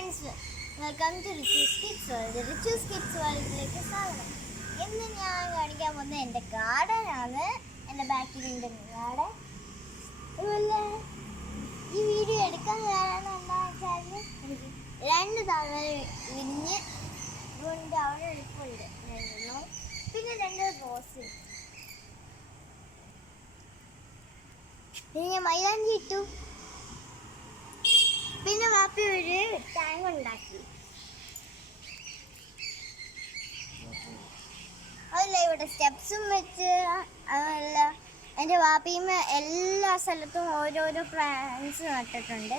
Friends, welcome to Richu's kids world. Richu's kids വേൾഡിലേക്ക് സ്വാഗതം. ഇന്ന് ഞാൻ കാണിക്കാൻ പോകുന്നത് എൻ്റെ ഗാർഡനാണ്. എൻ്റെ ബാക്കിലുണ്ട് ഗാർഡൻ. അതുപോലെ ഈ വീഡിയോ എടുക്കാൻ കാരണം എന്താണെന്ന് വെച്ചാൽ രണ്ട് തവണ വിരിഞ്ഞ് കൊണ്ട് അവിടെ എളുപ്പമുണ്ട് രണ്ടെണ്ണം, പിന്നെ രണ്ട് റോസ്, പിന്നെ ഞാൻ മൈലാഞ്ചി ഇട്ടു. പിന്നെ വാപ്പി ഒരു ടാങ്ക് ഉണ്ടാക്കി. അതല്ല ഇവിടെ സ്റ്റെപ്സും വെച്ച്, അതല്ല എൻ്റെ വാപ്പിയും എല്ലാ സ്ഥലത്തും ഓരോരോ പ്ലാന്റ്സ് നട്ടിട്ടുണ്ട്.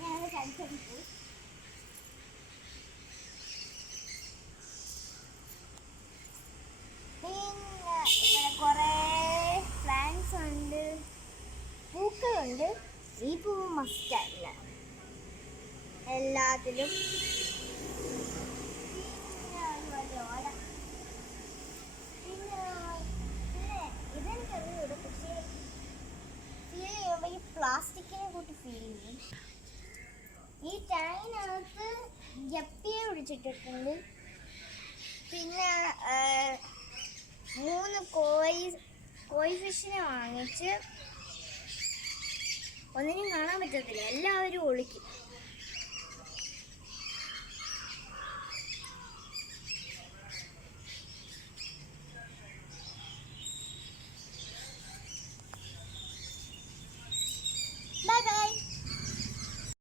ഞാൻ കടിച്ചെടുത്തു. പിന്നെ ഇവിടെ കുറേ പ്ലാന്റ്സ് ഉണ്ട്, പൂക്കളുണ്ട്. ഈ പൂവ് മസ്റ്റല്ല എല്ലാത്തിലും. പിന്നെ ഇതെനിക്കറിയൂടെ, പക്ഷേ ഫീൽ ചെയ്യുമ്പോൾ ഈ പ്ലാസ്റ്റിക്കിനെ കൂട്ടി ഫീൽ ചെയ്യും. ഈ ടാങ്കിനകത്ത് ഗപ്പിയെ പിടിച്ചിട്ടിട്ടുണ്ട്. പിന്നെ 3 കോയി ഫിഷിനെ വാങ്ങിച്ച് ഒന്നിനും കാണാൻ പറ്റത്തില്ല, എല്ലാവരും ഒളിക്കും.